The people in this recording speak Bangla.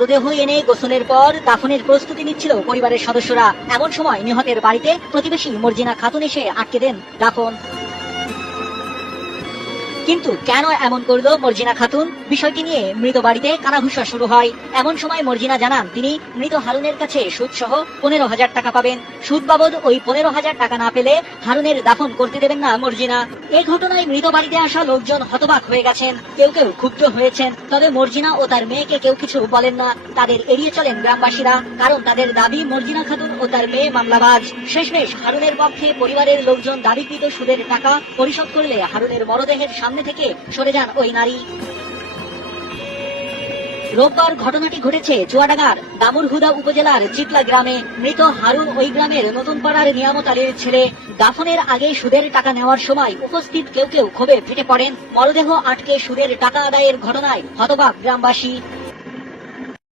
মৃতদেহ এনে গোসলের পর দাফনের প্রস্তুতি নিচ্ছিল পরিবারের সদস্যরা। এমন সময় নিহতের বাড়িতে প্রতিবেশী মর্জিনা খাতুন এসে আটকে দেন দাফন। কিন্তু কেন এমন করলো মর্জিনা খাতুন, বিষয়টি নিয়ে মৃত বাড়িতে কানাঘুষা শুরু হয়। এমন সময় মর্জিনা জানান তিনি মৃত হারুনের কাছে সুদ সহ 15,000 টাকা পাবেন। সুদ বাবদ ওই 15,000 টাকা না পেলে হারুনের দাফন করতে দেবেন না মর্জিনা। এই ঘটনায় মৃত বাড়িতে আসা লোকজন হতবাক হয়ে গেছেন, কেউ কেউ ক্ষুব্ধ হয়েছেন। তবে মর্জিনা ও তার মেয়েকে কেউ কিছু বলেন না, তাদের এড়িয়ে চলেন গ্রামবাসীরা। কারণ তাদের দাবি মর্জিনা খাতুন ও তার মেয়ে মামলাবাজ। শেষমেশ হারুনের পক্ষে পরিবারের লোকজন দাবিকৃত সুদের টাকা পরিশোধ করলে হারুনের মরদেহের সামনে থেকে সরে যান ওই নারী। রোববার ঘটনাটি ঘটেছে চুয়াডাঙ্গার দামুরহুদা উপজেলার চিতলা গ্রামে। মৃত হারুন ওই গ্রামের নতুন পাড়ার নিয়ামত আলীর ছেলে। দাফনের আগে সুদের টাকা নেওয়ার সময় উপস্থিত কেউ কেউ ক্ষোভে ফেটে পড়েন। মরদেহ আটকে সুদের টাকা আদায়ের ঘটনায় হতবাক গ্রামবাসী।